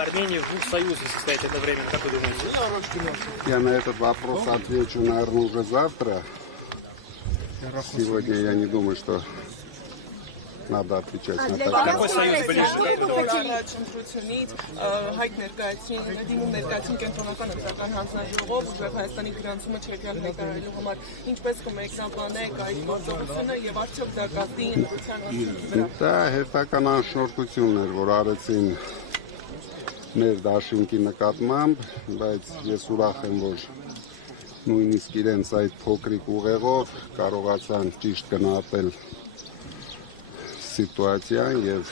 Армения в двух союзах состоит одновременно, как вы думаете? Я на этот вопрос отвечу, наверное, уже завтра. Сегодня я не думаю, что надо отвечать на это. Какой союз ближе? Դա հերթական անշնորհքությունն էր, որ արեցին մեր դաշինքի նկատմամբ, բայց ես ուրախ եմ, որ նույնիսկ իրենց այդ փոքրիկ ուղեղով կարողացան ճիշտ գնահատել սիտուացիան եւ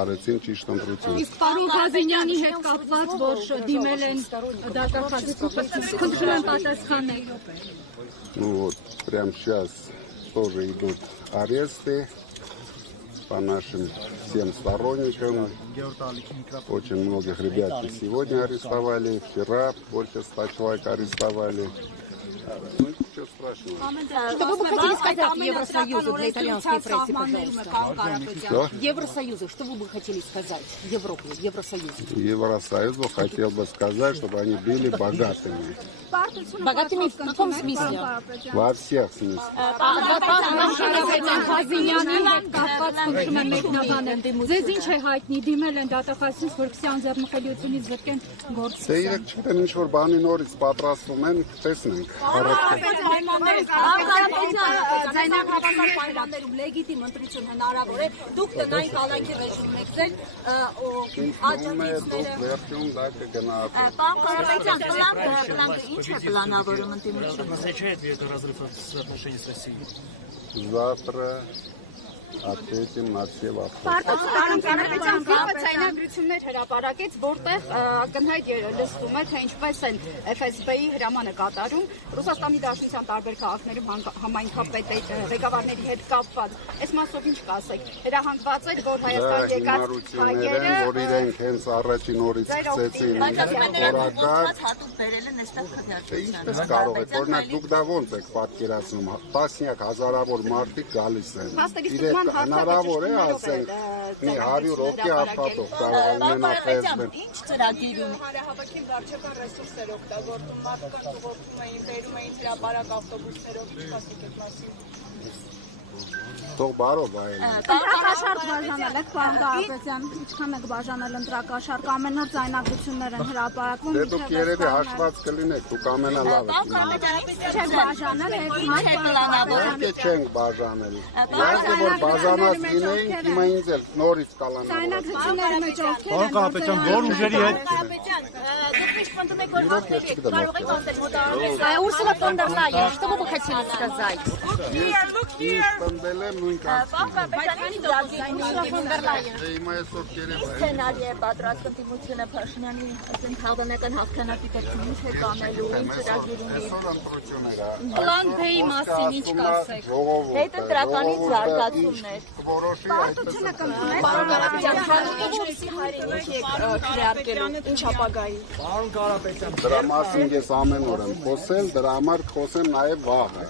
արեցին ճիշտ ընտրություն։ Իսկ պարոն Ղազենյանի հետ կապված, որ դիմել են դատախազությունը, խնդրում եմ պատասխանել։ Ну вот, прямо сейчас тоже идут аресты по нашим всем сторонникам. Очень многих ребят сегодня арестовали, вчера больше 100 человек арестовали. Ну, ничего страшного. Что вы бы хотели сказать Евросоюзу для итальянской прессы, пожалуйста? Евросоюзу, что вы бы хотели сказать Европе, Евросоюзу? Евросоюзу хотел бы сказать, чтобы они были богатыми. Богатыми в каком смысле? Во всех смыслах. Ձեզ ինչ է հայտնի դիմել են դատախազից, որ քսյան ձեռնխելիությունից զրկեն գործը։ Դե իրենք չգիտեմ ինչ որ բանի նորից պատրաստում են, տեսնենք։ Պայմաններում լեգիտիմ ընտրություն հնարավոր է, դուք տնային կալանքի ռեժիմում եք ձեր Դուք վերջում դա կգնահատեք։ Պարոն Կարապետյան, պլանը ինչ է պլանավորում ընդդիմությունը։ Означает ли это разрыв отношений с Россией? Завтра ответим на все вопросы. Պարոն Կարապետյան, ԿՊ ցայնագրություններ հրապարակեց, որտեղ ակնհայտ լսվում է, թե ինչպես են FSB-ի հրամանը կատարում Ռուսաստանի Դաշնության տարբեր քաղաքներում համայնքապետ ղեկավարների հետ կապված։ Այս մասով ինչ կասեք։ Հրահանգված էր, որ Հայաստան եկած հայերը, որ իրենք հենց առաջին օրից սկսեցին օրակարգ հատուկ բերել են այստեղ քվեարկության։ Ինչպես կարող եք, օրինակ դուք դա ոնց եք պատկերացնում, տասնյակ հազարավոր մարդիկ գալիս են։ Հնարավոր է ասենք մի 100 հոգի աշխատող կարող ունենալ ֆեյսբուք։ Ինչ ծրագիր ունի։ Հանրահավաքին վարչական ռեսուրսներ օգտագործում, մարդկանց ուղղորդում էին, բերում էին հրապարակ ավտոբուսներով, ինչ կասեք այդ մասին։ Թող բարով այլ։ Ընտրակաշարք բաժանել եք, պարոն Կարապետյան, ինչքան եք բաժանել ընտրակաշարք, ամեն օր ձայնագրություններ են հրապարակվում։ Դե դուք երևի հաշված կլինեք, դուք ամենալավը Չեք բաժանել, Իհարկե չենք բաժանել։ Իհարկե որ բաժանած լինեինք, հիմա ինձ էլ նորից կալանա։ ձայնագրությունների մեջ ովքեր Պարոն Կարապետյան, որ ուժերի հետ Դուք ինչ պնդում եք, որ ակտիվ եք, կարող եք ասել մոտավորապես։ Урсула фон дер Лайен, что вы бы хотели сказать? Պնդել եմ նույն Դե հիմա այսօր երևա է։ Սցենարի է պատրաստ ընդդիմությունը Փաշինյանի քաղաքական հաղթանակի դեպքում ինչ է կանելու, ինչ ծրագիր ունի։ Այսօր ընտրությունները։ Պլան B-ի մասին ինչ կասեք։ Հետընտրականից զարգացումներ։ Որոշի Պարտությունը կընդունեք։ Պարոն Կարապետյան, հանրությունի հայրենիք եք քվեարկելու, ինչ ապագայի։ Պարոն Կարապետյան, Դրա մասին ես ամեն օր եմ խոսել, դրա համար խոսեմ նաև վաղը։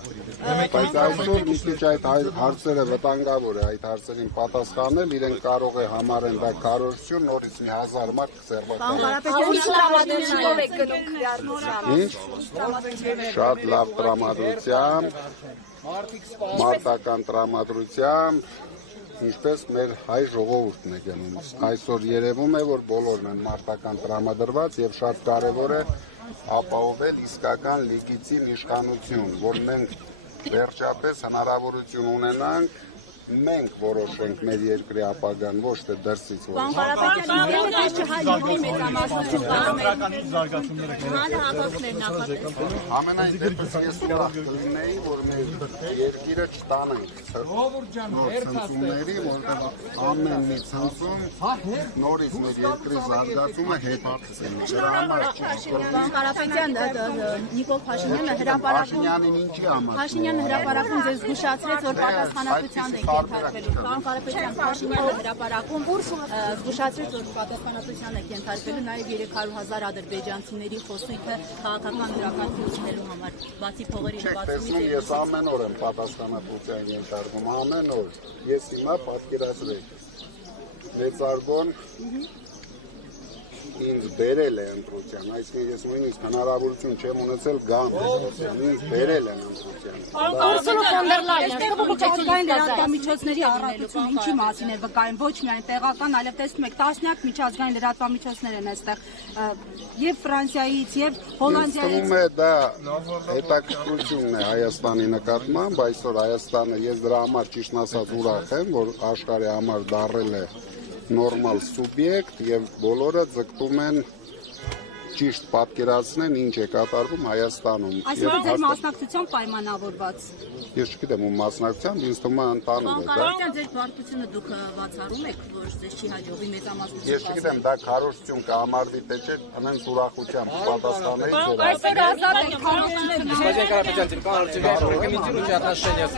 Բայց այսօր մի քիչ այդ հարցերը վտանգավոր է, այդ հարցերին պատասխանել, իրենք կարող է համարեն դա քարոզություն, նորից մի 1000 մարդ Ուսումնասիրությունով եք գնում քվեարկության։ Ինչ? Շատ լավ տրամադրությամբ, մարտական տրամադրությամբ, ինչպես մեր հայ ժողովուրդն է գնում։ Այսօր երևում է, որ բոլորն են մարտական տրամադրված եւ շատ կարեւոր է ապահովել իսկական լեգիտիմ իշխանություն, որ մենք վերջապես հնարավորություն ունենանք մենք որոշենք մեր երկրի ապագան, ոչ թե դրսից Պարոն Կարապետյան, իսկ հայտնի մեծամասնություն Հանրականից զարգացումները հանրահավաքներ նախատեսվում։ Ամենայն դեպս ես ուրախ կլինեի, որ մեր երկիրը չտանենք ցնցումների, որտեղ ամեն մի ցնցում նորից մեր երկրի զարգացումը հետաքրքրին է։ Դրա համար Պարոն Կարապետյան, Նիկոլ Փաշինյանը հրապարակում Փաշինյանին ինչի համար Փաշինյանը հրապարակում ձեզ զգուշացրեց, որ պատասխանատվության եք կենթարկվելու։ Պարոն Կարապետյան, Փաշինյանը հրապարակում զգուշացրեց, որ պատասխանատվության է կենթարկվելու նաև 300,000 ադրբեջանցիների խոսույթը քաղաքական դրական համար, բացի փողերի նվազումից։ Ես ամեն օր եմ պատասխանատվության ենթարկվում, ամեն օր։ Ես հիմա պատկերացրեք, մեծարգոն ինձ բերել է ընտրության, այսինքն ես նույնիսկ հնարավորություն չեմ ունեցել գամ ընտրության, ինձ բերել են ընտրության։ Ուրսուլա ֆոն դեր Լայեն, միջազգային լրատվամիջոցների առնելություն ինչի մասին է վկայում, ոչ միայն տեղական, այլև տեսնում եք տասնյակ միջազգային լրատվամիջոցներ են այստեղ, եւ Ֆրանսիայից, եւ Հոլանդիայից։ Ինձ թվում է դա հետաքրքրությունն է Հայաստանի նկատմամբ, այսօր Հայաստանը, ես դրա համար ճիշտ ասած ուրախ եմ, որ աշխարհի համար դառել է նորմալ սուբյեկտ եւ բոլորը ձգտում են ճիշտ պատկերացնեն ինչ է կատարվում Հայաստանում։ Այսինքն ձեր մասնակցությամբ պայմանավորված։ Ես չգիտեմ ում մասնակցությամբ, ինձ թվում է ընդհանուր է դա։ Կարողան ձեր պարտությունը դուք բացառում եք, որ ձեզ չի հաջողվի մեծամասնություն։ Ես չգիտեմ դա քարոզություն կհամարվի թե չէ, անենց ուրախությամբ պատասխանեի ձեր։ Այսօր ազատ եք քարոզությունը։ Господин Карапетян, телеканал РТВ, прокомментируйте отношения.